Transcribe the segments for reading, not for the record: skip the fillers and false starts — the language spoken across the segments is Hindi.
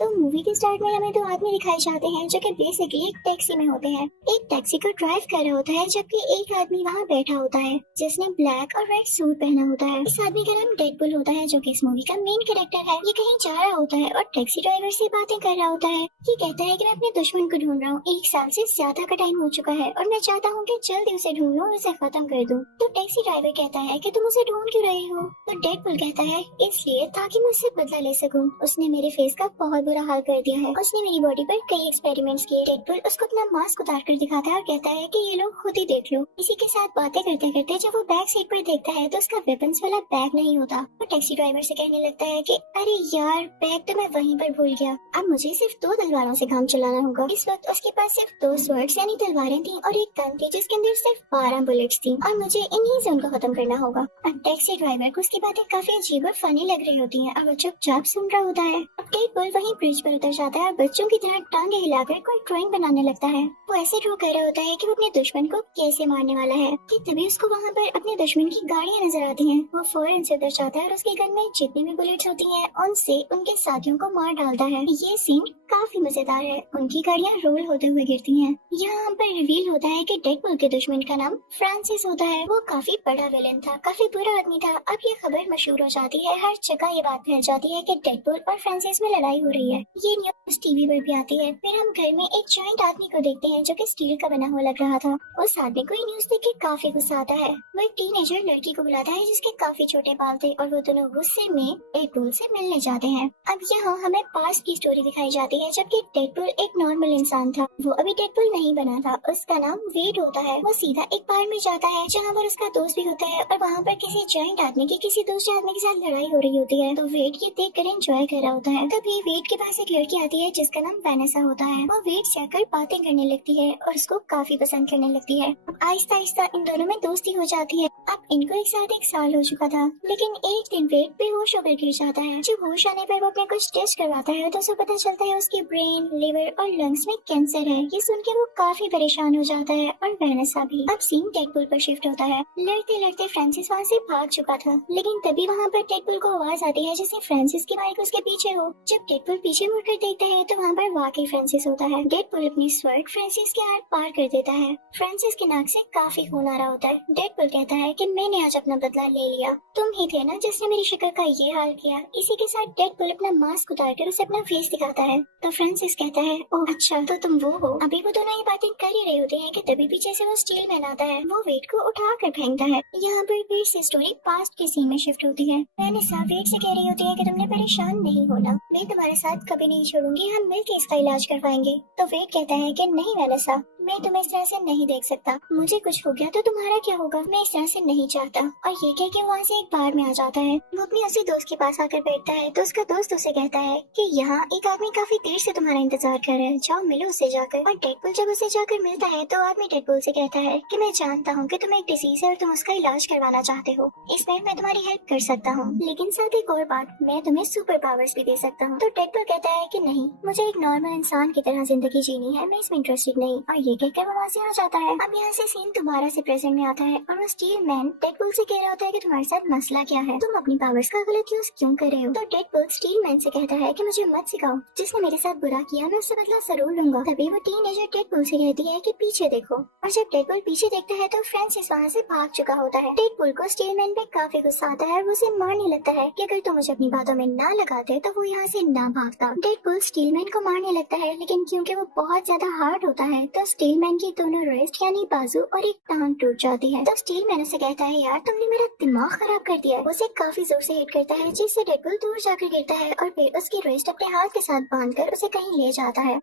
तो मूवी के स्टार्ट में हमें दो आदमी दिखाए जाते हैं जो कि बेसिकली एक टैक्सी में होते हैं। एक टैक्सी को ड्राइव कर रहा होता है जबकि एक आदमी वहाँ बैठा होता है जिसने ब्लैक और रेड सूट पहना होता है। इस आदमी का नाम डेडपुल होता है जो कि इस मूवी का मेन कैरेक्टर है। ये कहीं जा रहा होता है और टैक्सी ड्राइवर से बातें कर रहा होता है। ये कहता है कि मैं अपने दुश्मन को ढूंढ रहा हूँ, 1 साल से ज्यादा का टाइम हो चुका है और मैं चाहता हूँ कि जल्दी उसे ढूंढ लूँ और उसे खत्म कर दूँ। तो टैक्सी ड्राइवर कहता है कि तुम उसे ढूंढ क्यों रहे हो? तो डेडपुल कहता है इसलिए ताकि मैं उससे बदला ले सकूं। उसने मेरे फेस का बहुत बुरा हाल कर दिया है। उसने मेरी बॉडी पर कई एक्सपेरिमेंट्स किए। डेडपुल उसको अपना मास्क उतार कर दिखाता है और कहता है कि ये लोग खुद ही देख लो। इसी के साथ बातें करते करते जब वो बैक सीट पर देखता है तो उसका वेपन्स वाला बैग नहीं होता। वो टैक्सी ड्राइवर से कहने लगता है कि अरे यार, बैग तो मैं वहीं पर भूल गया। अब मुझे सिर्फ 2 तलवारों से काम चलाना होगा। इस वक्त उसके पास सिर्फ 2 स्वर्ड्स यानी तलवारें थी और एक गन थी जिसके अंदर सिर्फ 12 बुलेट्स थी और मुझे इन्हीं से उनको खत्म करना होगा। अब टैक्सी ड्राइवर को उसकी बातें काफी अजीब और फनी लग रही होती हैं और वो चुपचाप सुन रहा होता है। अब डेडपुल वहीं ब्रिज पर उतर जाता है और बच्चों की तरह टांगे हिलाकर कोई ड्राइंग बनाने लगता है। वो ऐसे ड्रॉ कर रहा होता है कि वो अपने दुश्मन को कैसे मारने वाला है कि तभी उसको वहाँ पर अपने दुश्मन की गाड़ियाँ नजर आती हैं। वो फौरन से उतर जाता है और उसके गन में जितनी भी बुलेट्स होती हैं उनसे उनके साथियों को मार डालता है। ये सीन काफी मजेदार है। उनकी गाड़ियाँ रोल होते हुए गिरती हैं। यहाँ पर रिवील होता है कि डेडपुल के दुश्मन का नाम फ्रांसिस होता है। वो काफी बड़ा विलन था, काफी बुरा आदमी था। अब ये खबर मशहूर हो जाती है, हर जगह ये बात फैल जाती है कि डेडपुल और फ्रांसिस में लड़ाई हो रही है। ये न्यूज टीवी पर भी आती है। फिर हम घर में एक जॉइंट आदमी को देखते हैं जो कि स्टील का बना हुआ लग रहा था। उस आदमी को ये न्यूज देख के काफी गुस्सा आता है। वो एक टीनेजर लड़की को बुलाता है जिसके काफी छोटे बाल थे और वो दोनों गुस्से में डेडपुल से मिलने जाते हैं। अब यहाँ हमें पास्ट की स्टोरी दिखाई जाती है जबकि डेडपुल एक नॉर्मल इंसान था। वो अभी डेडपुल नहीं बना था। उसका नाम वेड होता है। वो सीधा एक बार में जाता है जहाँ पर उसका दोस्त भी होता है और वहाँ पर किसी जॉइंट आदमी की किसी दूसरे आदमी के साथ लड़ाई हो रही होती है। तो वेड ये देख कर एंजॉय कर रहा होता है। तभी वेड के पास एक लड़की आती है जिसका नाम वैनेसा होता है। वो वेड से आकर बातें करने लगती है और उसको काफी पसंद करने लगती है। अब आहिस्ता आहिस्ता इन दोनों में दोस्ती हो जाती है। अब इनको एक साथ 1 साल हो चुका था, लेकिन एक दिन वेड बेहोश होकर गिर जाता है। जब होश आने पर वो अपने कुछ टेस्ट करवाता है तो उसे पता चलता है उसके ब्रेन, लिवर और लंग्स में कैंसर है। ये सुन के वो काफी परेशान हो जाता है और वैनेसा भी। अब सीन डेडपुल पर शिफ्ट होता है। लड़ते लड़ते फ्रांसिस वहाँ से भाग चुका था, लेकिन तभी वहाँ पर डेडपुल को आवाज आती है जैसे फ्रांसिस की बाइक उसके पीछे हो। जब डेडपुल पीछे मुड़कर देखता है तो वहाँ पर वाकई फ्रांसिस होता है। डेडपुल अपनी स्वर्ड फ्रांसिस के हाथ पार कर देता है। फ्रांसिस के नाक से काफी खून आ रहा होता है। डेडपुल कहता है कि मैंने आज अपना बदला ले लिया। तुम ही थे ना जिसने मेरी शक्ल का ये हाल किया। इसी के साथ डेडपुल अपना मास्क उतारकर उसे अपना फेस दिखाता है। तो फ्रांसिस कहता है ओह अच्छा, तो तुम वो हो। अभी वो दोनों ये बातें कर ही रहे होते हैं कि तभी पीछे से वो स्टील मैन आता है। वो वेट को उठा कर फेंकता है। यहाँ पर फिर से स्टोरी पास्ट के सीन में शिफ्ट होती है। वैनेसा वेट से कह रही होती है कि तुमने परेशान नहीं होना, मैं तुम्हारे साथ कभी नहीं छोड़ूंगी, हम मिलकर इसका इलाज करवाएंगे। तो वेट कहता है कि नहीं वैनेसा, मैं तुम्हें इस तरह से नहीं देख सकता। मुझे कुछ हो गया तो तुम्हारा क्या होगा, मैं इस तरह से नहीं चाहता। और ये कह के वहाँ से एक बार में आ जाता है। वो अपने उसी दोस्त के पास आकर बैठता है तो उसका दोस्त उसे कहता है कि यहाँ एक आदमी काफी देर से तुम्हारा इंतजार कर रहा है, जाओ मिलो उससे जाकर। और डेडपुल जब उसे जाकर मिलता है तो आदमी डेडपुल से कहता है कि मैं जानता हूँ कि तुम्हें एक डिसीज है और तुम उसका इलाज करवाना चाहते हो, इसमें मैं तुम्हारी हेल्प कर सकता हूँ, लेकिन साथ एक और बात, मैं तुम्हें सुपर पावर्स भी दे सकता हूँ। तो डेडपुल कहता है कि नहीं, मुझे एक नॉर्मल इंसान की तरह जिंदगी जीनी है, मैं इसमें इंटरेस्टेड नहीं। और ये कहकर वो वहाँ से आ जाता है। अब यहाँ से सीन दोबारा से प्रेजेंट में आता है और वो स्टील मैन डेडपुल से कह रहा होता है कि तुम्हारे साथ मसला क्या है, तुम अपनी पावर्स का गलत यूज क्यों कर रहे हो। तो डेडपुल स्टील मैन से कहता है कि मुझे मत सिखाओ, जिसने मेरे साथ बुरा किया मैं उससे बदला जरूर लूंगा। तभी वो टीनेजर डेडपुल से कहती है कि पीछे देखो। और जब डेडपुल पीछे देखता है तो फ्रांसिस वहाँ से भाग चुका होता है। डेडपुल को स्टील मैन पे काफी गुस्सा आता है और वो उसे मारने लगता है कि अगर तुम मुझे अपनी बातों में ना लगाते तो वो यहाँ से ना भागता। डेडपुल स्टील मैन को मारने लगता है, लेकिन क्योंकि वो बहुत ज्यादा हार्ड होता है तो स्टील मैन की दोनों रिस्ट यानी बाजू और एक टांग टूट जाती है। तो स्टील मैन उसे कहता है यार तुमने मेरा दिमाग खराब कर दिया है। उसे काफी जोर से हिट करता है जिससे डेडपुल दूर जाकर गिरता है और फिर उसकी रिस्ट अपने हाथ के साथ बांधकर उसे कहीं ले जाता है।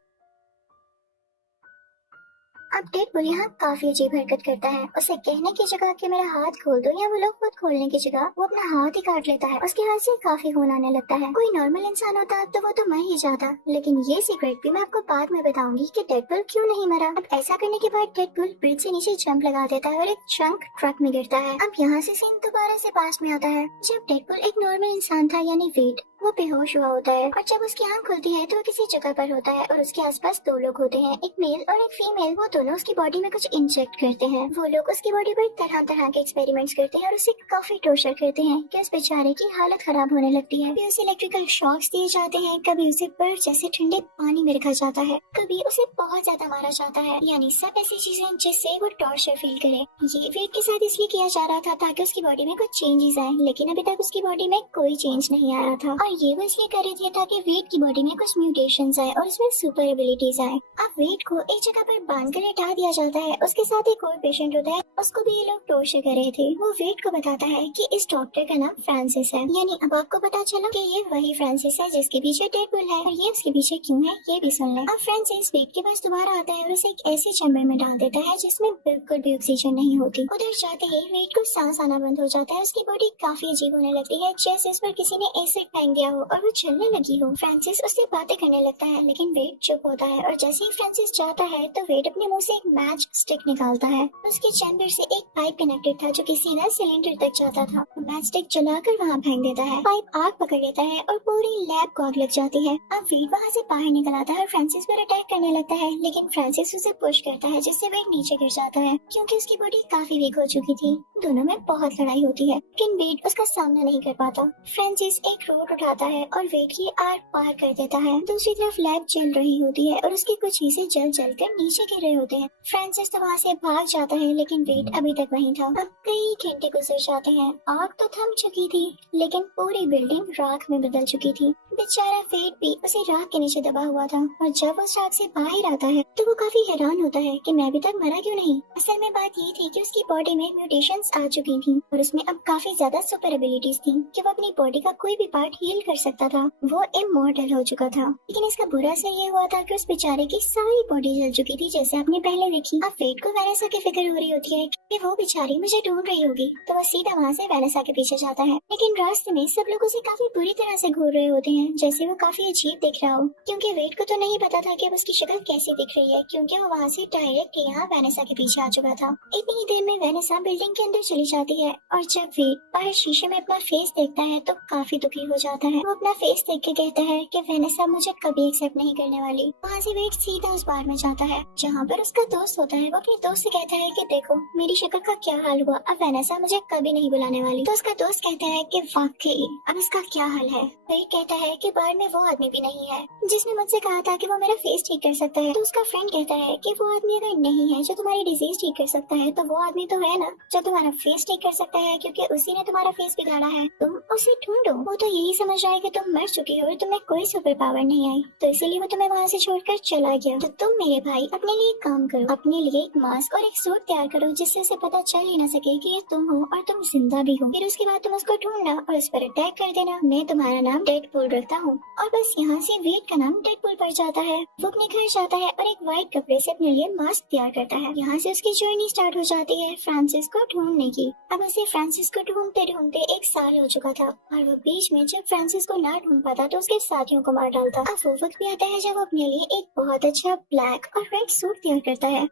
अब डेडपुल यहाँ काफी अजीब हरकत करता है। उसे कहने की जगह कि मेरा हाथ खोल दो या वो लोग खुद खोलने की जगह वो अपना हाथ ही काट लेता है। उसके हाथ से काफी खून आने लगता है। कोई नॉर्मल इंसान होता तो वो तो मर ही जाता, लेकिन ये सीक्रेट भी मैं आपको बाद में बताऊंगी कि डेडपुल क्यों नहीं मरा। अब ऐसा करने के बाद डेडपुल ब्रिज से नीचे जंप लगा देता है और एक ट्रंक ट्रक में गिरता है। अब यहाँ से सीन दोबारा से पास में आता है। जब डेडपुल एक नॉर्मल इंसान था यानी वेट, वो बेहोश हुआ होता है और जब उसकी आंख खुलती है तो वो किसी जगह पर होता है और उसके आसपास दो लोग होते हैं, एक मेल और एक फीमेल। वो दोनों उसकी बॉडी में कुछ इंजेक्ट करते हैं। वो लोग उसकी बॉडी पर तरह तरह के एक्सपेरिमेंट्स करते हैं और उसे काफी टॉर्चर करते हैं कि उस बेचारे की हालत खराब होने लगती है। कभी उसे इलेक्ट्रिकल शॉक्स दिए जाते हैं, कभी उसे बर्फ जैसे ठंडे पानी में रखा जाता है, कभी उसे बहुत ज्यादा मारा जाता है। यानी सब ऐसी चीजें जिससे वो टॉर्चर फील करे। ये वेट के साथ इसलिए किया जा रहा था ताकि उसकी बॉडी में कुछ चेंजेस आए, लेकिन अभी तक उसकी बॉडी में कोई चेंज नहीं आया था। और ये वो इसलिए कर रहे थे ताकि वेट की बॉडी में कुछ म्यूटेशंस आए और उसमें सुपर एबिलिटीज आए। अब वेट को एक जगह पर बांध कर लेटा दिया जाता है। उसके साथ एक और पेशेंट होता है, उसको भी ये लोग टॉर्चर कर रहे थे। वो वेट को बताता है कि इस डॉक्टर का नाम फ्रांसिस है। यानी अब आपको पता चला कि ये वही फ्रांसिस है जिसके पीछे डेडपूल है, और ये उसके पीछे क्यों है ये भी सुन ले। अब फ्रांसिस वेट के पास दोबारा आता है और उसे एक ऐसे चैम्बर में डाल देता है जिसमें बिल्कुल भी ऑक्सीजन नहीं होती। उधर जाते ही वेट को सांस आना बंद हो जाता है। उसकी बॉडी काफी अजीब होने लगती है, जैसे इस पर किसी ने एसिड फेंक दिया हो और वो चलने लगी हो। फ्रांसिस उससे बातें करने लगता है, लेकिन वेट चुप होता है। और जैसे ही फ्रांसिस जाता है तो वेट अपने मुंह से एक मैच स्टिक निकालता है। उसके चैम्बर से एक पाइप कनेक्टेड था जो कि सीधा सिलेंडर तक जाता था। मैच स्टिक जलाकर वहाँ फेंक देता है। पाइप आग पकड़ लेता है और पूरी लैब को आग लग जाती है। अब वेट वहाँ से बाहर निकल आता है और फ्रांसिस पर अटैक करने लगता है, लेकिन फ्रांसिस उसे पुश करता है जिससे वेट नीचे गिर जाता है क्योंकि उसकी बॉडी काफी वीक हो चुकी थी। दोनों में बहुत लड़ाई होती है, लेकिन वेट उसका सामना नहीं कर पाता। फ्रांसिस एक रोड उठाता है और वेट की आर पार कर देता है। दूसरी तरफ लैब जल रही होती है और उसके कुछ हिस्से जल जल कर नीचे गिर रहे होते हैं। फ्रांसिस तो वहाँ से भाग जाता है, लेकिन वेट अभी तक वहीं था। अब कई घंटे गुजर जाते हैं। आग तो थम चुकी थी, लेकिन पूरी बिल्डिंग राख में बदल चुकी थी। बेचारा वेट भी उसी राख के नीचे दबा हुआ था, और जब उस राख से बाहर आता है तो वो काफी हैरान होता है कि मैं अभी तक मरा क्यों नहीं। असल में बात ये थी कि उसकी बॉडी में म्यूटेशंस आ चुकी थी और उसमें अब काफी ज्यादा सुपर एबिलिटीज थी कि वो अपनी बॉडी का कोई भी पार्ट हील कर सकता था। वो इमॉर्टल हो चुका था, लेकिन इसका बुरा असर ये हुआ था कि उस बेचारे की सारी बॉडी जल चुकी थी, जैसे आपने पहले देखी। अब वेट को वैनेसा की फिक्र हो रही होती है कि वो बेचारी मुझे ढूंढ रही होगी, तो वो सीधा वहाँ से वैनेसा के पीछे जाता है। लेकिन रास्ते में सब लोग उसे काफी बुरी तरह से घूर रहे होते हैं, जैसे वो काफी अजीब दिख रहा हो, क्योंकि वेट को तो नहीं पता था कि अब उसकी शक्ल कैसी दिख रही है, क्योंकि वो वहाँ से डायरेक्ट यहाँ वैनेसा के पीछे आ चुका था। इतनी ही देर में वैनेसा बिल्डिंग के अंदर चली जाती है, और जब वेट बाहर शीशे में अपना फेस देखता है तो काफी दुखी हो जाता है। वो अपना फेस देख के कहता है कि वैनेसा मुझे कभी एक्सेप्ट नहीं करने वाली। वहाँ से वेट सीधा उस बार में जाता है जहाँ पर उसका दोस्त होता है। वो अपने दोस्त से कहता है कि देखो मेरी शक्ल का क्या हाल हुआ, अब वैनेसा मुझे कभी नहीं बुलाने वाली। तो उसका दोस्त कहता है कि वाकई अब इसका क्या हाल है। वेट कहता है कि बार में वो आदमी भी नहीं है जिसने मुझसे कहा था कि वो मेरा फेस ठीक कर सकता है। तो उसका फ्रेंड कहता है कि वो आदमी अगर नहीं है जो तुम्हारी डिजीज ठीक कर सकता है, तो वो आदमी तो है ना जो तुम्हारा फेस ठीक कर सकता है, क्योंकि उसी ने तुम्हारा फेस बिगाड़ा है। तुम उसे ढूंढो। वो तो यही समझ रहा है कि तुम मर चुकी हो और तुम्हें कोई सुपर पावर नहीं आई, तो इसीलिए वो तुम्हें वहाँ से छोड़कर चला गया। तो तुम मेरे भाई अपने लिए काम करो, अपने लिए एक मास्क और एक सूट तैयार करो जिससे उसे पता चल ही ना सके कि ये तुम हो और तुम जिंदा भी हो। फिर उसके बाद तुम उसको ढूंढना और उस पर अटैक कर देना। मैं तुम्हारा नाम डेडपूल रखता हूँ। और बस यहाँ से वेट का नाम डेडपूल पड़ जाता है। वो अपने घर जाता है और एक व्हाइट कपड़े से अपने लिए मास्क तैयार करता है। यहाँ से उसकी जर्नी स्टार्ट हो जाती है फ्रांसिस को ढूंढने की। अब उसे फ्रांसिस को ढूंढते ढूंढते 1 साल हो चुका था, और वो बीच में जब फ्रांसिस को ना ढूंढ पाता तो उसके साथियों को मार डालता। अब वो वक्त भी आता है जब वो अपने लिए एक बहुत अच्छा ब्लैक और रेड सूट तैयार करता है।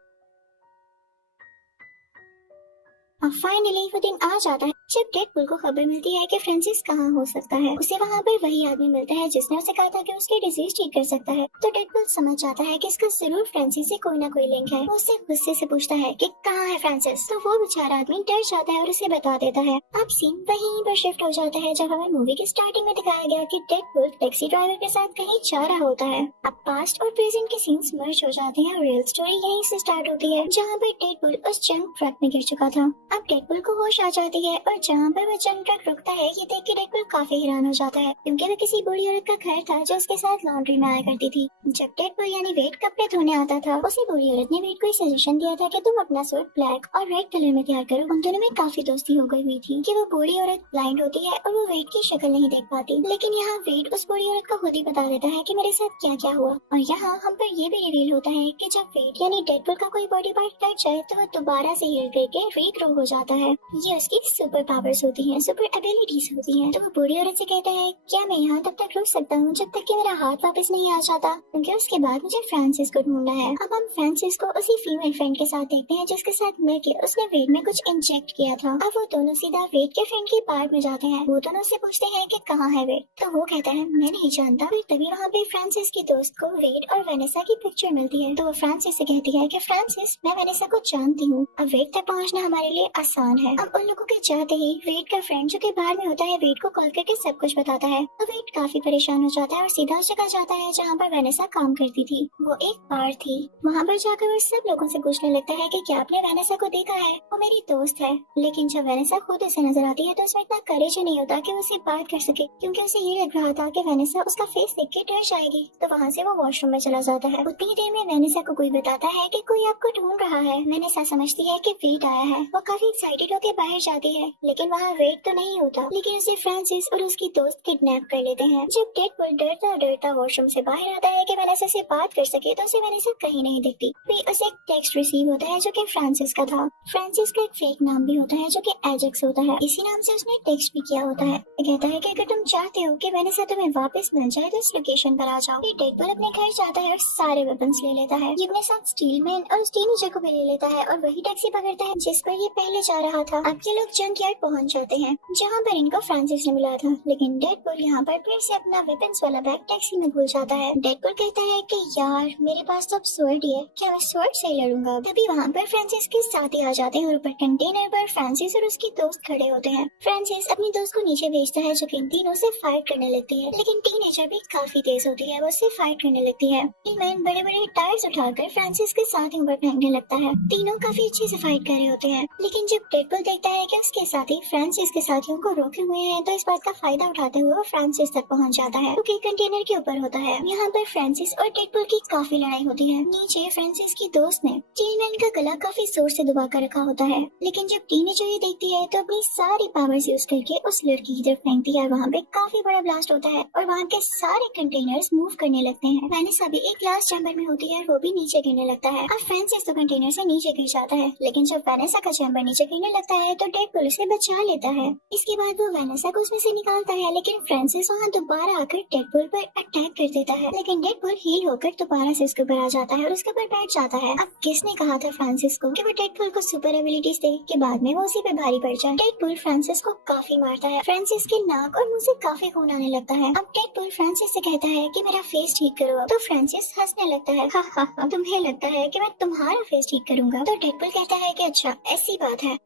और फाइनली वो दिन आ जाता है जब डेडपूल को खबर मिलती है कि फ्रांसिस कहाँ हो सकता है। उसे वहाँ पर वही आदमी मिलता है जिसने उसे कहा था कि उसकी डिजीज ठीक कर सकता है। तो डेडपूल समझ जाता है कि इसका जरूर फ्रांसिस से कोई ना कोई लिंक है। वो उससे गुस्से से पूछता है कि कहाँ है फ्रांसिस। तो वो बेचारा आदमी डर जाता है और उसे बता देता है। अब सीन वहीं पर शिफ्ट हो जाता है जब हमें मूवी की स्टार्टिंग में दिखाया गया कि डेडपूल टैक्सी ड्राइवर के साथ कहीं जा रहा होता है। अब पास्ट और प्रेजेंट के सीन्स मर्ज हो जाते हैं और रियल स्टोरी यहीं से स्टार्ट होती है जहाँ पर डेडपूल उस जंक ट्रक में गिर चुका था। अब डेडपूल को होश आ जाती है और जहाँ पर वो जंक ट्रक रुकता है ये देख के डेडपूल काफी हैरान हो जाता है, क्योंकि वो किसी बूढ़ी औरत का घर था जो उसके साथ लॉन्ड्री में आया करती थी। जब डेडपूल यानी वेट कपड़े धोने आता था, उसी बूढ़ी औरत ने वेट को सजेशन दिया था कि तुम अपना सूट ब्लैक और रेड कलर में तैयार करो। उन दोनों में काफी दोस्ती हो गई हुई थी कि वो बूढ़ी औरत ब्लाइंड होती है और वो वेट की शक्ल नहीं देख पाती, लेकिन यहाँ वेट उस बूढ़ी औरत को खुद ही बता देता है कि मेरे साथ क्या क्या हुआ। और यहाँ हम पर ये भी रिवील होता है कि जब वेट यानी डेडपूल का कोई बॉडी पार्ट कट जाए तो वो दोबारा से हील करके रीग्रो हो जाता है। ये उसकी सुपर पावर्स होती हैं, सुपर एबिलिटीज होती हैं। तो वो बूढ़ी औरत से कहता है, क्या मैं यहाँ तब तक रुक सकता हूँ जब तक कि मेरा हाथ वापस नहीं आ जाता, क्योंकि उसके बाद मुझे फ्रांसिस को ढूंढना है। अब हम फ्रांसिस को उसी फीमेल फ्रेंड के साथ देखते हैं जिसके साथ मिलके उसने वेड में कुछ इंजेक्ट किया था। अब वो दोनों सीधा वेड के फ्रेंड की पार्ट में जाते हैं। वो दोनों से पूछते हैं कि कहाँ है वेड, तो वो कहता है मैं नहीं जानता। फिर तभी वहाँ पे फ्रांसिस की दोस्त को वेड और वेनेसा की पिक्चर मिलती है। तो वो फ्रांसिस से कहती है कि फ्रांसिस, मैं वेनेसा को जानती हूँ, अब वेड तक पहुँचना हमारे लिए आसान है। अब उन लोगों के जाते ही वेड का फ्रेंड जो कि बाहर में होता है वेड को कॉल करके सब कुछ बताता है। तो वेड काफी परेशान हो जाता है और सीधा उस जगह जाता है जहाँ पर वेनेसा काम करती थी। वो एक बार थी। वहाँ पर जाकर वो सब लोगों से पूछने लगता है कि क्या आपने वेनेसा को देखा है, वो मेरी दोस्त है। लेकिन जब वेनेसा खुद उसे नजर आती है तो उसमें इतना करेज नहीं होता कि वो उससे बात कर सके, क्योंकि उसे ये लग रहा था कि वेनेसा उसका फेस देख के डर जाएगी। तो वहाँ से वो वॉशरूम में चला जाता है। उतनी देर में वेनेसा को कोई बताता है कि कोई आपको ढूंढ रहा है। वेनेसा समझती है कि वेड आया है। वो काफी एक्साइटेड होकर बाहर जाती है, लेकिन वहाँ वेड तो नहीं होता। लेकिन उसे फ्रांसिस और उसकी दोस्त किडनैप कर लेते हैं। जब डेडपूल डरता डरता वॉशरूम से बाहर आता है कि वेनेसा से बात कर सके, तो उसे वेनेसा कहीं नहीं दिखती। फिर उसे एक टेक्स्ट रिसीव होता है जो कि फ्रांसिस का था। फ्रांसिस का एक फेक नाम भी होता है जो कि एजेक्स होता है। इसी नाम से उसने टेक्स्ट भी किया होता है। कहता है कि अगर तुम चाहते हो कि वेनेसा तुम्हें वापस मिल जाए तो इस लोकेशन पर आ जाओ। फिर डेडपूल अपने घर जाता है और सारे वेपन्स ले लेता है। ये अपने साथ स्टीलमैन और उस टीनेजर को भी ले लेता है और वही टैक्सी पकड़ता है जिस पर ये पहले जा रहा था। अब ये लोग जंकयार्ड पहुंच जाते हैं जहाँ पर इनको फ्रांसिस ने मिला था। लेकिन डेडपूल यहाँ पर फिर से अपना वेपन्स वाला बैग टैक्सी में भूल जाता है। डेडपूल कहता है कि यार मेरे पास तो अब स्वॉर्ड ही है, क्या मैं स्वॉर्ड से लड़ूंगा। तभी वहाँ पर फ्रांसिस के साथ ही आ जाते हैं और ऊपर कंटेनर पर फ्रांसिस और उसकी दोस्त खड़े होते हैं। फ्रांसिस अपनी दोस्त को नीचे भेजता है जो कि इन तीनों से फाइट करने लगती है, लेकिन टीनेजर भी काफी तेज होती है, वो उससे फाइट करने लगती है। मैन बड़े बड़े टायर्स उठाकर फ्रांसिस के साथ ऊपर फेंकने लगता है। तीनों काफी अच्छे से फाइट कर रहे होते हैं, लेकिन जब डेडपूल देखता है कि उसके साथी फ्रांसिस के साथियों को रोके हुए हैं, तो इस बात का फायदा उठाते हुए वो फ्रांसिस तक पहुंच जाता है, क्योंकि कंटेनर के ऊपर होता है। यहाँ पर फ्रांसिस और डेडपूल की काफी लड़ाई होती है। नीचे फ्रांसिस की दोस्त ने स्टीलमैन का गला काफी जोर से दबा कर रखा होता है, लेकिन जब टीनेजर ये देखती है तो अपनी सारी पावर्स यूज करके उस लड़की की तरफ फेंकती है। वहाँ पे काफी बड़ा ब्लास्ट होता है और वहाँ के सारे कंटेनर्स मूव करने लगते हैं। वेनेसा भी एक ग्लास चैम्बर में होती है, वो भी नीचे गिरने लगता है और फ्रांसिस तो कंटेनर से नीचे गिर जाता है। लेकिन जब वेनेसा का चैम्बर नीचे गिरने लगता है तो डेडपूल उसे बचा लेता है। इसके बाद वो वेनेसा को उसमें से निकालता है, लेकिन फ्रांसिस वहाँ दोबारा आकर डेडपूल पर अटैक कर देता है। लेकिन डेडपूल हील होकर दोबारा से उसके ऊपर आ जाता है और उसके ऊपर बैठ जाता है। अब किसने कहा था फ्रांसिस को कि वो डेडपूल को सुपर एबिलिटीज दे कि बाद में वो उसी पे भारी पड़ जाए। डेडपूल फ्रांसिस को काफी मारता है। फ्रांसिस के नाक और मुंह से काफी खून आने लगता है। अब डेडपूल फ्रांसिस से कहता है कि मेरा फेस ठीक करो, तो फ्रांसिस हंसने लगता है। हा, तुम्हें लगता है कि मैं तुम्हारा फेस ठीक करूंगा? तो डेडपूल कहता है कि अच्छा ऐसी बात है।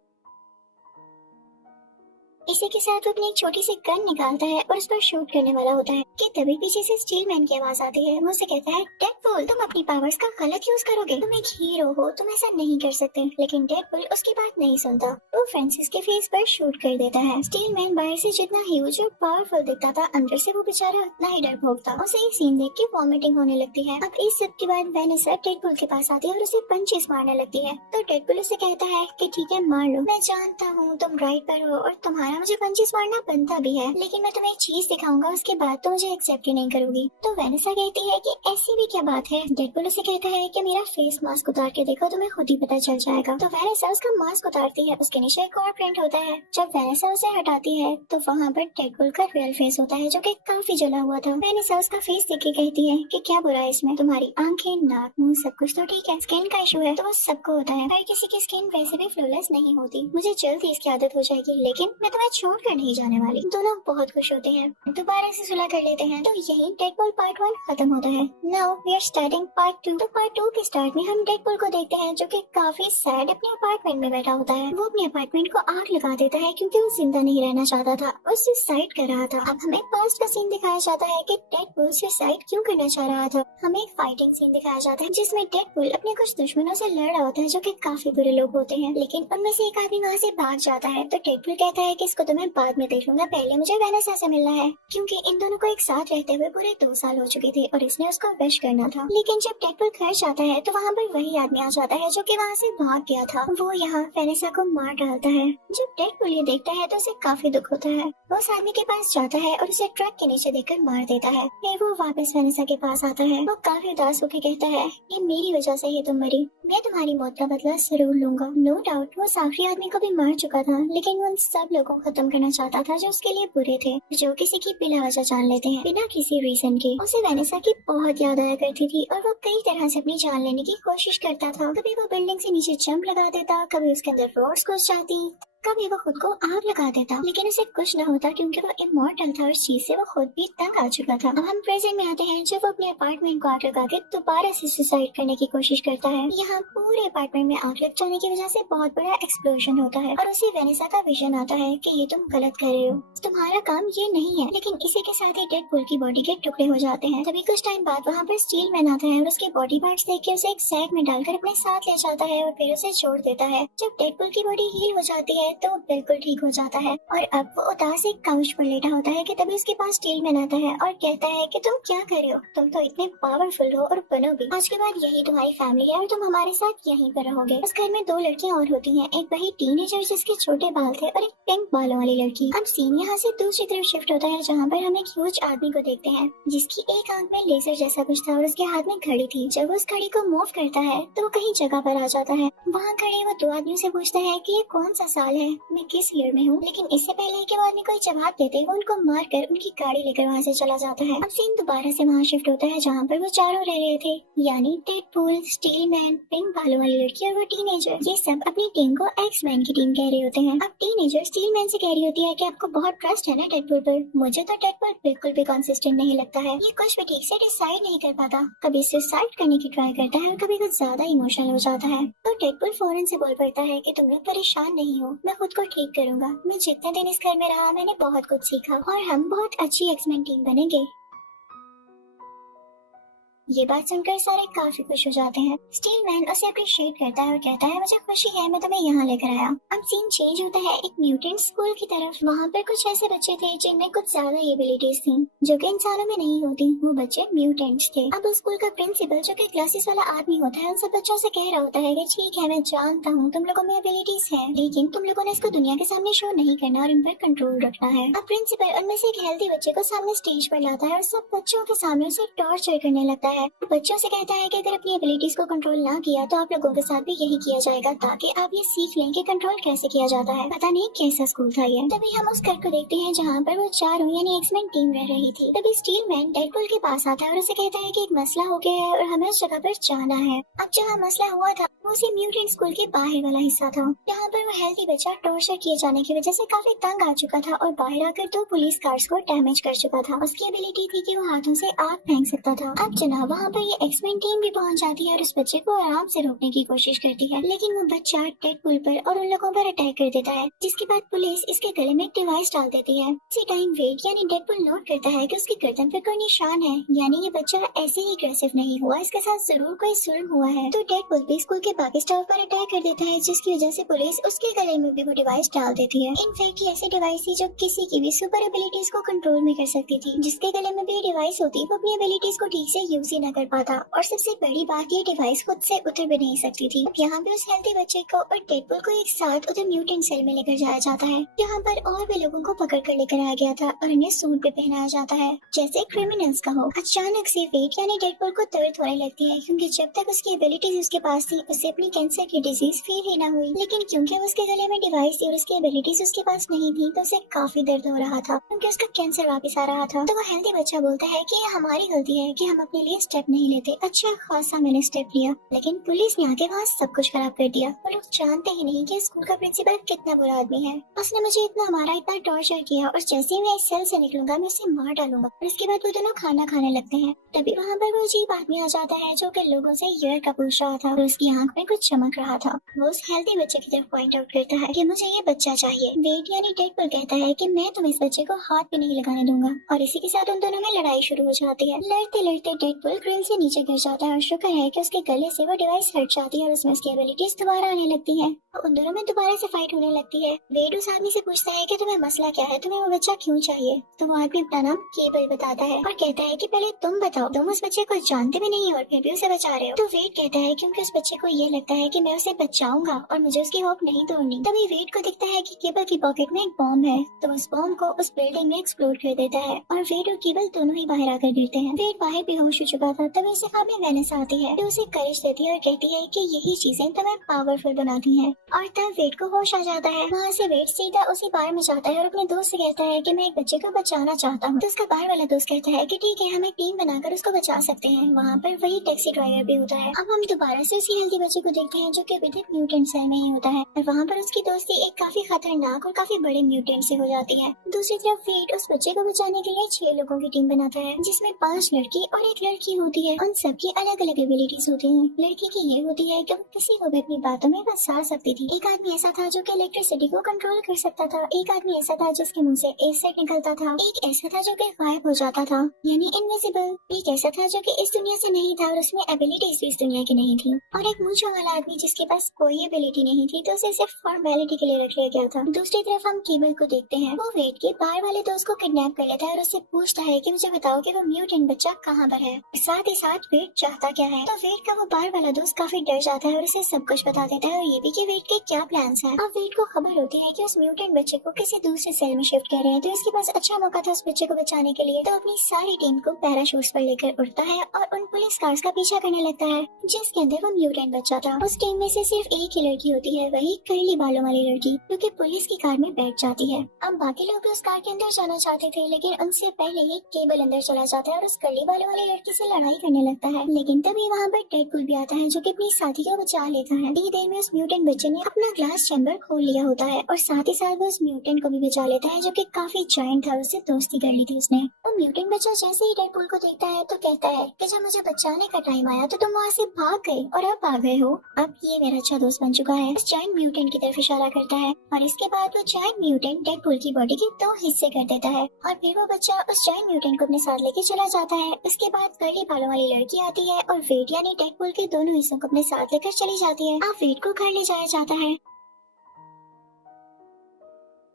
इसी के साथ वो अपनी एक छोटी सी गन निकालता है और उस पर शूट करने वाला होता है कि तभी पीछे से स्टीलमैन की आवाज आती है। वो उसे कहता है डेडपूल तुम अपनी पावर्स का गलत यूज करोगे, तुम एक हीरो हो, तुम ऐसा नहीं कर सकते। लेकिन डेडपूल उसकी बात नहीं सुनता, वो फ्रांसिस के फेस पर शूट कर देता है। स्टीलमैन बाहर से जितना ह्यूज और पावरफुल दिखता था, अंदर से वो बेचारा उतना ही डरपोक था। उसे ये सीन देख के वॉमिटिंग होने लगती है। अब इस सब के बाद वेनेसा डेडपूल के पास आती है और उसे पंचेस मारने लगती है। तो डेडपूल उसे कहता है कि ठीक है मार लो, मैं जानता हूँ तुम राइट पर हो और तुम्हारा मुझे पंचेस मारना बनता भी है, लेकिन मैं तुम्हें एक चीज दिखाऊंगा, उसके बाद तो मुझे एक्सेप्ट ही नहीं करोगी। तो वेनेसा कहती है कि ऐसी भी क्या बात है। डेडपूल उसे कहता है कि मेरा फेस मास्क उतार के देखो, तुम्हें खुद ही पता चल जाएगा। तो वेनेसा उसका मास्क उतारती है, उसके नीचे एक और प्रिंट होता है। जब वेनेसा उसे हटाती है तो वहाँ पर डेडपूल का रियल फेस होता है जो कि काफी जला हुआ था। वेनेसा उसका फेस देख के कहती है कि क्या बुरा है इसमें, तुम्हारी आंखें, नाक, मुंह सब कुछ तो ठीक है, स्किन का इशू है तो वो सबको होता है, हर किसी की स्किन वैसे भी फ्लॉलेस नहीं होती, मुझे जल्द ही इसकी आदत हो जाएगी, लेकिन मैं तुम्हें छोड़ कर नहीं जाने वाली। दोनों बहुत खुश होते हैं, दोबारा से सुलह कर लेते हैं। तो यही डेडपूल पार्ट 1 खत्म होता है। Now we are starting part 2। तो पार्ट 2 के स्टार्ट में हम डेडपूल को देखते हैं जो कि काफी सैड अपने अपार्टमेंट में बैठा होता है। वो अपने अपार्टमेंट को आग लगा देता है क्योंकि वो जिंदा नहीं रहना चाहता था, वो सुसाइड कर रहा था। अब हमें पास्ट का सीन दिखाया जाता है कि डेडपूल सुसाइड क्यों करना चाह रहा था। हमें एक फाइटिंग सीन दिखाया जाता है जिसमें डेडपूल अपने कुछ दुश्मनों से लड़ रहा होता है जो कि काफी बुरे लोग होते हैं, लेकिन उनमें से एक आदमी वहाँ से भाग जाता है। तो डेडपूल कहता है कि इसको तो मैं बाद में देख लूंगा, पहले मुझे वेनेसा से मिलना है, क्योंकि इन दोनों को एक साथ रहते हुए पूरे 2 साल हो चुके थे और इसने उसको विश करना था। लेकिन जब डेडपूल घर जाता है तो वहाँ पर वही आदमी आ जाता है जो कि वहाँ से भाग गया था। वो यहाँ वेनेसा को मार डालता है। जब डेडपूल ये देखता है तो उसे काफी दुख होता है। वो उस आदमी के पास जाता है और उसे ट्रक के नीचे देकर मार देता है। फिर वो वापस वेनेसा के पास आता है। वो काफी उदास होकर कहता है ये मेरी वजह से ही तुम मरी, मैं तुम्हारी मौत का बदला जरूर लूंगा। नो डाउट वो उस आखिरी आदमी को भी मार चुका था, लेकिन वो उन सब लोगों खत्म करना चाहता था जो उसके लिए बुरे थे, जो किसी की बिला वजह जान लेते हैं बिना किसी रीजन के। उसे वेनेसा की बहुत याद आया करती थी और वो कई तरह से अपनी जान लेने की कोशिश करता था। कभी वो बिल्डिंग से नीचे जंप लगा देता, कभी उसके अंदर रोड्स घुस जाती, कभी वो खुद को आग लगा देता, लेकिन उसे कुछ न होता क्योंकि वो इमॉर्टल था और इस चीज से वो खुद भी तंग आ चुका था। अब हम प्रेजेंट में आते हैं जब वो अपने अपार्टमेंट को आग लगा के दोबारा से सुसाइड करने की कोशिश करता है। यहाँ पूरे अपार्टमेंट में आग लग जाने की वजह से बहुत बड़ा एक्सप्लोजन होता है और उसे वेनेसा का विजन आता है कि ये तुम गलत कर रहे हो, तुम्हारा काम ये नहीं है। लेकिन इसी के साथ ही डेडपूल की बॉडी के टुकड़े हो जाते हैं। तभी कुछ टाइम बाद वहाँ पर स्टील मैन आता है और उसके बॉडी पार्ट्स देख के उसे एक सैक में डालकर अपने साथ ले जाता है और फिर उसे छोड़ देता है। जब डेडपूल की बॉडी हील हो जाती है तो वो बिल्कुल ठीक हो जाता है और अब वो उदास एक काउच पर लेटा होता है कि तभी उसके पास स्टील मैन आता है और कहता है कि तुम क्या कर रहे हो, तुम तो इतने पावरफुल हो और बनो भी। आज के बाद यही तुम्हारी फैमिली है और तुम हमारे साथ यहीं पर रहोगे। उस घर में दो लड़कियां और होती हैं, एक वही टीनेजर जिसके छोटे बाल थे और एक पिंक बालों वाली लड़की। अब सीन यहाँ से दूसरी तरफ शिफ्ट होता है जहाँ पर हम एक ह्यूज आदमी को देखते हैं जिसकी एक आंख में लेजर जैसा कुछ था और उसके हाथ में घड़ी थी। जब वो उस घड़ी को मूव करता है तो वो कहीं जगह पर आ जाता है। वहाँ खड़े वो दो आदमियों से पूछता है कि ये कौन सा साल है, मैं किस ईयर में हूँ। लेकिन इससे पहले कि वो आदमी कोई जवाब देते वो उनको मार कर उनकी गाड़ी लेकर वहाँ से चला जाता है। अब सीन दोबारा से वहाँ शिफ्ट होता है जहाँ पर वो चारों रह रहे थे, यानी डेडपूल, स्टील मैन, पिंक बालों वाली लड़की और वो टीनेजर। ये सब अपनी टीम को एक्स मैन की टीम कह रहे होते हैं। अब टीनेजर स्टील मैन से कह रही होती है कि आपको बहुत ट्रस्ट है ना डेडपूल पर। मुझे तो डेडपूल बिल्कुल भी कंसिस्टेंट नहीं लगता है, ये कुछ भी ठीक से डिसाइड नहीं कर पाता, कभी सुसाइड करने की ट्राई करता है और कभी कुछ ज्यादा इमोशनल हो जाता है। तो डेडपूल फौरन से बोल पड़ता है कि तुम लोग परेशान नहीं हो, मैं खुद को ठीक करूंगा। मैं जितने दिन इस घर में रहा मैंने बहुत कुछ सीखा और हम बहुत अच्छी एक्समैन टीम बनेंगे। ये बात सुनकर सारे काफी खुश हो जाते हैं। स्टील मैन उसे अप्रिशिएट करता है और कहता है मुझे खुशी है मैं तुम्हें यहाँ लेकर आया। अब सीन चेंज होता है एक म्यूटेंट स्कूल की तरफ। वहाँ पर कुछ ऐसे बच्चे थे जिनमें कुछ ज्यादा एबिलिटीज थी जो कि इंसानों में नहीं होती, वो बच्चे म्यूटेंट्स थे। अब उस स्कूल का प्रिंसिपल जो कि क्लासेस वाला आदमी होता है उन सब बच्चों से कह रहा होता है कि ठीक है मैं जानता हूँ तुम लोगों में एबिलिटीज है, लेकिन तुम लोगों ने इसको दुनिया के सामने शो नहीं करना और इन पर कंट्रोल रखना है। अब प्रिंसिपल उनमें से एक हेल्दी बच्चे को सामने स्टेज पर लाता है और सब बच्चों के सामने उसे टॉर्चर करने लगता है। बच्चों से कहता है कि अगर अपनी एबिलिटीज को कंट्रोल ना किया तो आप लोगों के साथ भी यही किया जाएगा ताकि आप ये सीख लें कि कंट्रोल कैसे किया जाता है। पता नहीं कैसा स्कूल था ये। तभी हम उस घर को देखते हैं जहाँ पर वो चारों यानी एक्समैन टीम रह रही थी। तभी स्टील मैन डेडपूल के पास आता है और उसे कहता है कि एक मसला हो गया है और हमें उस जगह पर जाना है। अब जहाँ मसला हुआ था वो उसी म्यूटेंट स्कूल के बाहर वाला हिस्सा था, जहाँ पर वो हेल्दी बच्चा टॉर्चर किए जाने की वजह से काफी तंग आ चुका था और बाहर आकर दो पुलिस कार्स को डैमेज कर चुका था। उसकी एबिलिटी थी कि वो हाथों से आग फेंक सकता था। अब जनाब वहाँ पर ये एक्समैन टीम भी पहुँच जाती है और उस बच्चे को आराम से रोकने की कोशिश करती है, लेकिन वो बच्चा डेडपूल पर और उन लोगों पर अटैक कर देता है, जिसके बाद पुलिस इसके गले में एक डिवाइस डाल देती है। इसी टाइम वेट यानी डेडपूल नोट करता है कि उसकी गर्दन पर कोई निशान है, यानी ये बच्चा ऐसे ही अग्रेसिव नहीं हुआ, इसके साथ जरूर कोई जुल्म हुआ है। तो डेडपूल भी स्कूल के बाकी स्टाफ पर अटैक कर देता है, जिसकी वजह से पुलिस उसके गले में भी वो डिवाइस डाल देती है। इनफैक्ट ये ऐसी डिवाइस थी जो किसी की भी सुपर एबिलिटीज को कंट्रोल में कर सकती थी। जिसके गले में भी डिवाइस होती वो अपनी एबिलिटीज को ठीक से यूज ही न कर पाता, और सबसे बड़ी बात ये डिवाइस खुद से उतर भी नहीं सकती थी। यहाँ पे उस हेल्दी बच्चे को और डेडपूल को एक साथ उधर म्यूटेंट सेल में लेकर जाया जाता है, जहाँ पर और भी लोगों को पकड़ कर लेकर आया गया था और उन्हें सूट पे पहनाया जाता है जैसे क्रिमिनल्स का हो। अचानक से वेट यानी डेडपूल को दर्द होने लगती है, क्योंकि जब तक उसकी एबिलिटीज उसके पास थी उसे अपनी कैंसर की डिजीज फील ही न हुई, लेकिन क्योंकि उसके गले में डिवाइस थी और उसकी एबिलिटीज उसके पास नहीं थी तो उसे काफी दर्द हो रहा था, क्योंकि उसका कैंसर वापस आ रहा था। तो वो हेल्दी बच्चा बोलता है कि ये हमारी गलती है कि हम अपने लिए स्टेप नहीं लेते। अच्छा खासा मैंने स्टेप लिया, लेकिन पुलिस ने आके वहाँ सब कुछ खराब कर दिया। वो लोग जानते ही नहीं कि स्कूल का प्रिंसिपल कितना बुरा आदमी है। उसने मुझे इतना मारा, इतना टॉर्चर किया, और जैसे ही मैं इस सेल से निकलूंगा मैं उसे मार डालूंगा। और इसके बाद वो दोनों खाना खाने लगते हैं। तभी वहाँ पर वो अजीब आदमी आ जाता है जो कि लोगों से ईयर का पूछ रहा था और उसकी आंख में कुछ चमक रहा था। वो उस हेल्दी बच्चे की तरफ पॉइंट आउट करता है कि मुझे ये बच्चा चाहिए। वेट यानी डेडपूल कहता है कि मैं तुम इस बच्चे को हाथ भी नहीं लगाने दूंगा, और इसी के साथ उन दोनों में लड़ाई शुरू हो जाती है। लड़ते लड़ते डेडपूल ग्रिल से नीचे गिर जाता है और शुक्र है कि उसके गले से वो डिवाइस हट जाती है और उसमें उसकी एबिलिटीज दोबारा आने लगती है। उन दोनों में दोबारा से फाइट होने लगती है। वेड उस आदमी से पूछता है कि तुम्हें मसला क्या है, तुम्हें वो बच्चा क्यों चाहिए। तो वो आदमी अपना नाम केबल बताता है और कहता है कि पहले तुम बताओ, तुम उस बच्चे को जानते भी नहीं और फिर भी उसे बचा रहे हो। तो वेड कहता है क्योंकि उस बच्चे को ये लगता है कि मैं उसे बचाऊंगा और मुझे उसकी होप नहीं तोड़नी। तभी वेड को दिखता है कि केबल की पॉकेट में एक बॉम्ब है, तो उस बॉम्ब को उस बिल्डिंग में एक्सप्लोड कर देता है और वेड और केबल दोनों ही बाहर आकर गिरते हैं। वेड बाहर बेहोश हो चुका पाता तभी उसे ख्वाब में वेनिस आती है, जो उसे करेज देती है और कहती है कि यही चीजें तुम्हें पावरफुल बनाती हैं। और तब वेड को होश आ जाता है। वहाँ से वेड सीधा उसी बार में जाता है और अपने दोस्त से कहता है कि मैं एक बच्चे को बचाना चाहता हूँ। तो उसका बार वाला दोस्त कहता है कि ठीक है, हम एक टीम बनाकर उसको बचा सकते हैं। वहाँ पर वही टैक्सी ड्राइवर भी होता है। अब हम दोबारा से उसी हेल्दी बच्चे को देखते हैं जो कि अभी तक म्यूटेंट सेल में ही होता है, और वहाँ पर उसकी दोस्ती एक काफी खतरनाक और काफी बड़े म्यूटेंट से हो जाती है। दूसरी तरफ वेड उस बच्चे को बचाने के लिए 6 लोगों की टीम बनाता है, जिसमें 5 लड़की और एक लड़की होती है। उन सबकी अलग अलग एबिलिटीज होती हैं। लड़की की ये होती है कि वो किसी को भी अपनी बातों में फंसा सकती थी। एक आदमी ऐसा था जो कि इलेक्ट्रिसिटी को कंट्रोल कर सकता था। एक आदमी ऐसा था जिसके मुंह से एसिड निकलता था। एक ऐसा था जो कि गायब हो जाता था, यानी इनविजिबल। एक ऐसा था जो कि इस दुनिया से नहीं था और उसमें एबिलिटीज भी इस दुनिया की नहीं थी। और एक मूंछों वाला आदमी जिसके पास कोई एबिलिटी नहीं थी, तो उसे सिर्फ फॉर्मेलिटी के लिए रख लिया गया था। दूसरी तरफ हम केबल को देखते हैं। वो वेड के बार वाले दोस्त को किडनैप कर लेता है और उससे पूछता है कि मुझे बताओ कि वो म्यूटेंट बच्चा कहाँ पर है। साथ ही साथ वेड चाहता क्या है। तो वेड का वो बार वाला दोस्त काफी डर जाता है और उसे सब कुछ बता देता है, और ये भी कि वेड के क्या प्लान्स हैं। अब वेड को खबर होती है कि उस म्यूटेंट बच्चे को किसी दूसरे सेल में शिफ्ट कर रहे हैं, तो इसके पास अच्छा मौका था उस बच्चे को बचाने के लिए। तो अपनी सारी टीम को पैराशूट्स पर लेकर उड़ता है और उन पुलिस कार्स का पीछा करने लगता है जिसके अंदर वो म्यूटेंट बच्चा था। उस टीम में से सिर्फ एक ही लड़की होती है, वही कर्ली बालों वाली लड़की, जो कि पुलिस की कार में बैठ जाती है। अब बाकी लोग भी उस कार के अंदर जाना चाहते थे, लेकिन उनसे पहले ही केबल अंदर चला जाता है और उस कर्ली बालों वाली लड़की से लड़ाई करने लगता है। लेकिन तभी वहाँ पर डेडपूल भी आता है, जो कि अपनी साथी को बचा लेता है। इतनी देर में उस म्यूटेंट बच्चे ने अपना ग्लास चैम्बर खोल लिया होता है, और साथ ही साथ वो उस म्यूटेंट को भी बचा लेता है, जो कि काफी जायंट था। उससे दोस्ती कर ली थी उसने। वो म्यूटेंट बच्चा जैसे ही डेडपूल को देखता है तो कहता है कि जब मुझे बचाने का टाइम आया तो तुम वहाँ से भाग गए और अब आ गए हो। अब ये मेरा अच्छा दोस्त बन चुका है। उस जायंट म्यूटेंट की तरफ इशारा करता है, और इसके बाद वो जायंट म्यूटेंट डेडपूल की बॉडी के 2 हिस्से कर देता है, और फिर वो बच्चा उस जायंट म्यूटेंट को अपने साथ लेके चला जाता है। उसके बाद कर्ली बालों वाली लड़की आती है और वेड यानी डेडपूल के दोनों हिस्सों को अपने साथ लेकर चली जाती है। अब वेड को घर ले जाया जाता है।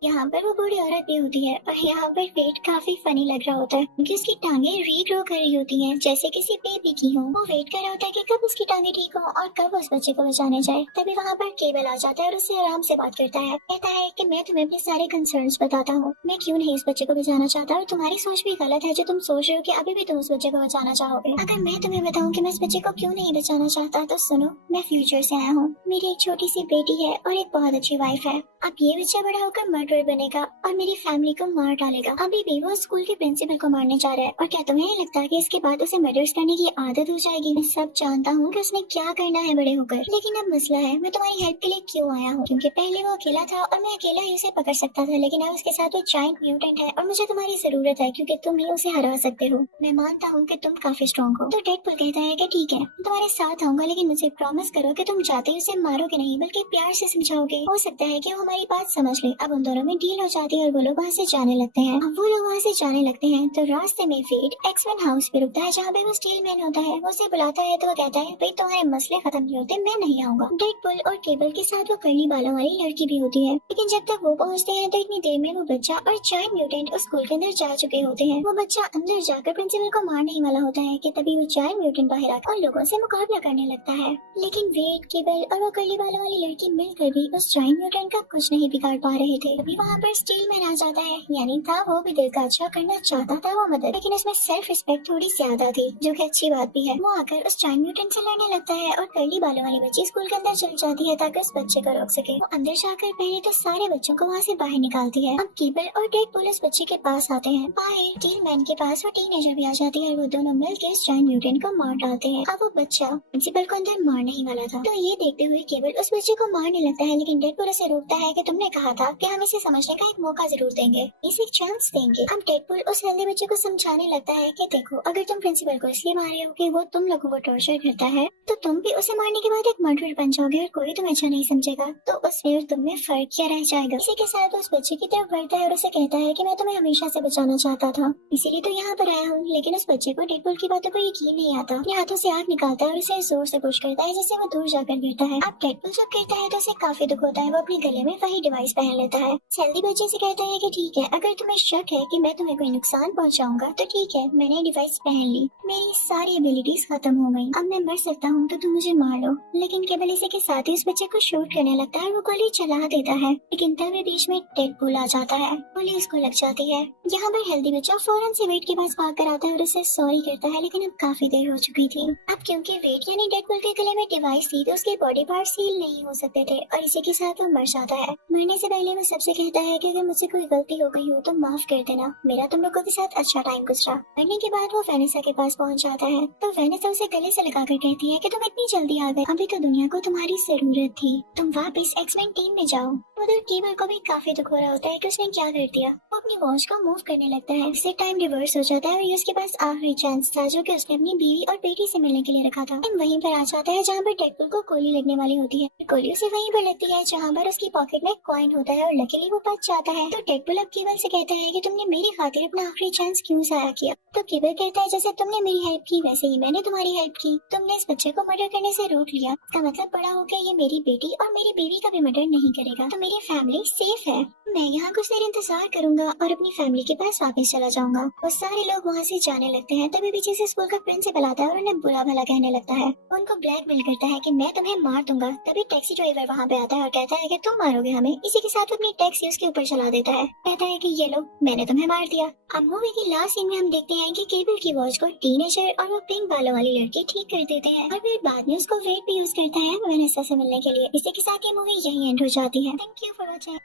यहाँ पर वो बूढ़ी औरत भी होती है, और यहाँ पर वेड काफी फनी लग रहा होता है क्योंकि उसकी टांगे रीग्रो कर रही होती हैं, जैसे किसी बेबी की हो। वो वेट कर रहा होता है कि कब उसकी टांगे ठीक हो और कब उस बच्चे को बचाने जाए। तभी वहाँ पर केबल आ जाता है और उससे आराम से बात करता है। कहता है कि मैं तुम्हें अपने सारे कंसर्न्स बताता हूँ, मैं क्यों नहीं इस बच्चे को बचाना चाहता, और तुम्हारी सोच भी गलत है जो तुम सोच रहे हो कि अभी भी तुम उस बच्चे को बचाना चाहोगे। अगर मैं तुम्हें बताऊँ कि मैं इस बच्चे को क्यों नहीं बचाना चाहता, तो सुनो, मैं फ्यूचर से आया हूँ। मेरी एक छोटी सी बेटी है और एक बहुत अच्छी वाइफ है। अब ये बच्चा बड़ा होकर मर्डरर बनेगा और मेरी फैमिली को मार डालेगा। अभी भी वो स्कूल के प्रिंसिपल को मारने जा रहा है, और क्या तुम्हें नहीं लगता कि इसके बाद उसे मर्डर्स करने की आदत हो जाएगी? मैं सब जानता हूँ कि उसने क्या करना है बड़े होकर, लेकिन अब मसला है मैं तुम्हारी हेल्प के लिए क्यों आया हूँ, क्योंकि पहले वो अकेला था और मैं अकेला ही उसे पकड़ सकता था, लेकिन अब उसके साथ वो जायंट म्यूटेंट है और मुझे तुम्हारी जरूरत है क्योंकि तुम ही उसे हरा सकते हो। मैं मानता हूँ कि तुम काफी स्ट्रॉन्ग हो। तो डेडपूल कहता है कि ठीक है, मैं तुम्हारे साथ आऊंगा, लेकिन मुझे प्रॉमिस करो कि तुम जाते ही उसे मारोगे नहीं बल्कि प्यार से समझाओगे। हो सकता है कि वो हमारी बात समझ ले। अब उन दोनों में डील हो जाती है और वो लोग वहाँ से जाने लगते हैं। अब वो लोग वहाँ से जाने लगते हैं तो रास्ते में वेड एक्स-मैन हाउस पे रुकता है, जहाँ पे वो स्टील मैन होता है। वो उसे बुलाता है तो वो कहता है, भाई तुम्हारे मसले खत्म नहीं होते, मैं नहीं आऊंगा। डेडपूल और केबल के साथ वो कर्ली बालों वाली लड़की भी होती है, लेकिन जब तक वो पहुँचते हैं तो इतनी देर में वो बच्चा और जायंट म्यूटेंट उस स्कूल के अंदर जा चुके होते हैं। वो बच्चा अंदर जाकर प्रिंसिपल को मारने वाला होता है कि तभी वो जायंट म्यूटेंट बाहर आकर लोगों से मुकाबला करने लगता है, लेकिन वेड, केबल और वो कर्ली बालों वाली लड़की मिलकर भी उस जायंट म्यूटेंट का कुछ नहीं बिगाड़ पा रहे थे। अभी वहाँ पर स्टील मैन आ जाता है, यानी था वो भी दिल का अच्छा करना चाहता था वो मदद, लेकिन उसमें सेल्फ रिस्पेक्ट थोड़ी ज्यादा थी, जो कि अच्छी बात भी है। वो आकर उस जायंट म्यूटेंट से लड़ने लगता है और कर्ली बालों वाली बच्ची स्कूल के अंदर चल जाती है ताकि उस बच्चे को रोक सके। वो अंदर जाकर पहले तो सारे बच्चों को वहाँ से बाहर निकालती है। अब केबल और डेडपूल उस बच्चे के पास आते हैं। बाहर स्टील मैन के पास वो टीनेजर भी आ जाती है और वो दोनों मिलकर उस जायंट म्यूटेंट को मार डालते हैं। अब वो बच्चा प्रिंसिपल को अंदर मारने ही वाला था, तो ये देखते हुए केबल उस बच्चे को मारने लगता है, लेकिन डेडपूल उसे रोकता है कि तुमने कहा था कि हम इसे समझने का एक मौका जरूर देंगे, इसे एक चांस देंगे। अब डेडपूल उस हेल्दी बच्चे को समझाने लगता है कि देखो, अगर तुम प्रिंसिपल को इसलिए मार रहे हो कि वो तुम लोगों को टॉर्चर करता है, तो तुम भी उसे मारने के बाद एक मर्डरर बन जाओगे और कोई तुम्हें अच्छा नहीं समझेगा, तो उसमें और तुम में फर्क क्या रह जाएगा। इसी के साथ उस बच्चे की तरफ बढ़ता है और उसे कहता है कि मैं तुम्हें हमेशा से बचाना चाहता था, इसीलिए तो यहाँ पर आया हूँ। लेकिन उस बच्चे को डेडपूल की बातों पर यकीन नहीं आता। अपने हाथों से आग निकालता है और उसे जोर से पुश करता है जिससे वो दूर जाकर गिरता है। अब डेडपूल जब गिरता है तो उसे काफी दुख होता है। वो अपने गले में वही डिवाइस पहन लेता है हेल्दी बच्चे से कहता है कि ठीक है, अगर तुम्हें शक है कि मैं तुम्हें कोई नुकसान पहुंचाऊंगा तो ठीक है, मैंने डिवाइस पहन ली, मेरी सारी एबिलिटीज खत्म हो गई, अब मैं मर सकता हूँ तो तुम मुझे मार लो। लेकिन केवल इसी के साथ ही उस बच्चे को शूट करने लगता है और वो गोली चला देता है, लेकिन तभी बीच में डेडपूल आ जाता है, गोली उसको लग जाती है। यहाँ पर हेल्दी बच्चा फौरन से वेट के पास भाग कर आता है और उससे सॉरी कहता है, लेकिन अब काफी देर हो चुकी थी। अब क्योंकि वेट यानी डेडपूल के गले में डिवाइस थी तो उसके बॉडी पार्ट सील नहीं हो सकते थे और इसी के साथ वो मर जाता है। मरने से पहले वो सबसे कहता है कि अगर मुझसे कोई गलती हो गई हो तो माफ कर देना, मेरा तुम लोगों के साथ अच्छा टाइम गुजरा। मरने के बाद वो वेनेसा के पास पहुंच जाता है तो वेनेसा उसे गले से लगाकर कहती है कि तुम इतनी जल्दी आ गए, अभी तो दुनिया को तुम्हारी जरूरत थी, तुम वापस एक्समैन टीम में जाओ। उधर केबल को भी काफी दुख हो रहा होता है कि उसने क्या कर दिया। वो अपनी वॉच को मूव करने लगता है, उससे टाइम रिवर्स हो जाता है और ये उसके पास आखिरी चांस था जो कि उसने अपनी बीवी और बेटी से मिलने के लिए रखा था। वहीं पर आ जाता है जहाँ पर डेडपूल को गोली लगने वाली होती है। गोली उसे वहीं पर लगती है जहाँ पर उसकी पॉकेट में कॉइन होता है और लकीली वो बच जाता है। तो डेडपूल अब केबल से कहता है कि तुमने मेरी खातिर अपना आखिरी चांस क्यों जाया किया। तो केबल कहता है जैसे तुमने मेरी हेल्प की वैसे ही मैंने तुम्हारी हेल्प की, तुमने इस बच्चे को मर्डर करने से रोक लिया, इसका मतलब बड़ा हो गया ये मेरी बेटी और मेरी बीवी का भी मर्डर नहीं करेगा, तो मेरी फैमिली सेफ है। मैं यहाँ कुछ देर इंतजार करूंगा और अपनी फैमिली के पास वापस चला जाऊंगा। वो सारे लोग वहाँ से जाने लगते हैं। तभी पीछे से स्कूल का प्रिंसिपल आता है और उन्हें बुरा भला कहने लगता है, उनको ब्लैकमेल करता है कि मैं तुम्हें मार दूंगा। तभी टैक्सी ड्राइवर वहाँ पे आता है और कहता है कि तुम मारोगे हमें। इसी के साथ अपनी टैक्सी उसके ऊपर चला देता है, कहता है कि ये लो, मैंने तुम्हें मार दिया। अब मूवी की लास्ट सीन में हम देखते हैं कि केबल की वॉच को टीनेजर और वो पिंक बालों वाली लड़की ठीक कर देते हैं और फिर बाद में उसको वेट भी यूज करता है वेनेसा से मिलने के लिए। इसी के साथ ये मूवी यही एंड हो जाती है। Thank you for watching.